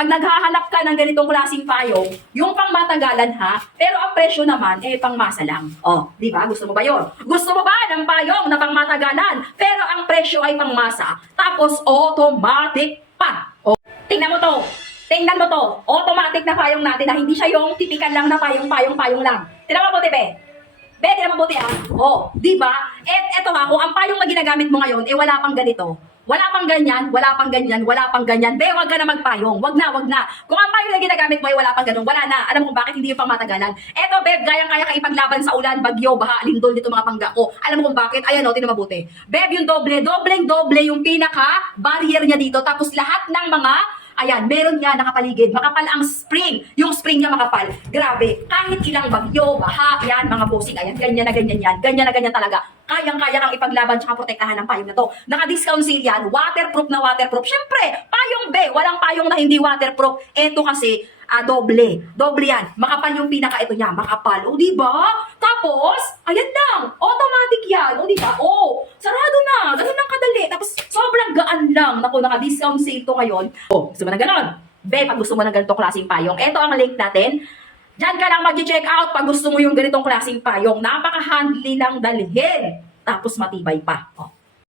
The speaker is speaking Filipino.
pag naghahanap ka ng ganitong klaseng payong, yung pang matagalan ha, pero ang presyo naman, pang masa lang. Oh, di ba? Gusto mo ba yun? Gusto mo ba ng payong na pang matagalan, pero ang presyo ay pang masa, tapos automatic pa? Oh, tingnan mo to. Tingnan mo to. Automatic na payong natin na hindi siya yung typical lang na payong lang. Tingnan mo po, Be. Be, tingnan mo buti ah. Oh, di ba? Eto ha, kung ang payong na ginagamit mo ngayon, wala pang ganito. Wala pang ganyan, wala pang ganyan, wala pang ganyan. Be, wag ka na magpayong. Wag na, wag na. Kung ang payong na ginagamit mo ay wala pang ganun, wala na. Alam mo kung bakit hindi yung pang matagalan? Eto, Beb, gayang-kaya ka ipaglaban sa ulan, bagyo, baha, lindol dito mga pangga ko. Alam mo kung bakit? Ayan o, tingnan mabuti. Beb, yung doble yung pinaka-barrier niya dito. Tapos lahat ng mga ayan, meron niya nakapaligid. Makapal ang spring. Yung spring niya makapal. Grabe. Kahit ilang bagyo, baha, yan, mga bossing. Ayan, ganyan na ganyan yan. Ganyan na ganyan talaga. Kayang-kaya kang ipaglaban tsaka protektahan ng payong na to. Naka-discount sale yan. Waterproof na waterproof. Siyempre, payong be. Walang payong na hindi waterproof. Ito kasi, doble. Doble yan. Makapal yung pinaka ito niya. Makapal. O, diba? Tapos, ayan lang. Automatic yan. O, diba? O, sarado na. Ganun lang kadali. Tapos, sobrang gaan lang. Naku, naka-discount sale to ngayon. O, gusto mo na ganon? Be, pag gusto mo ng ganitong klaseng payong, ito ang link natin. Diyan ka lang mag-check out pag gusto mo yung ganitong klaseng payong. Napaka-handly lang dalhin. Tapos matibay pa. O.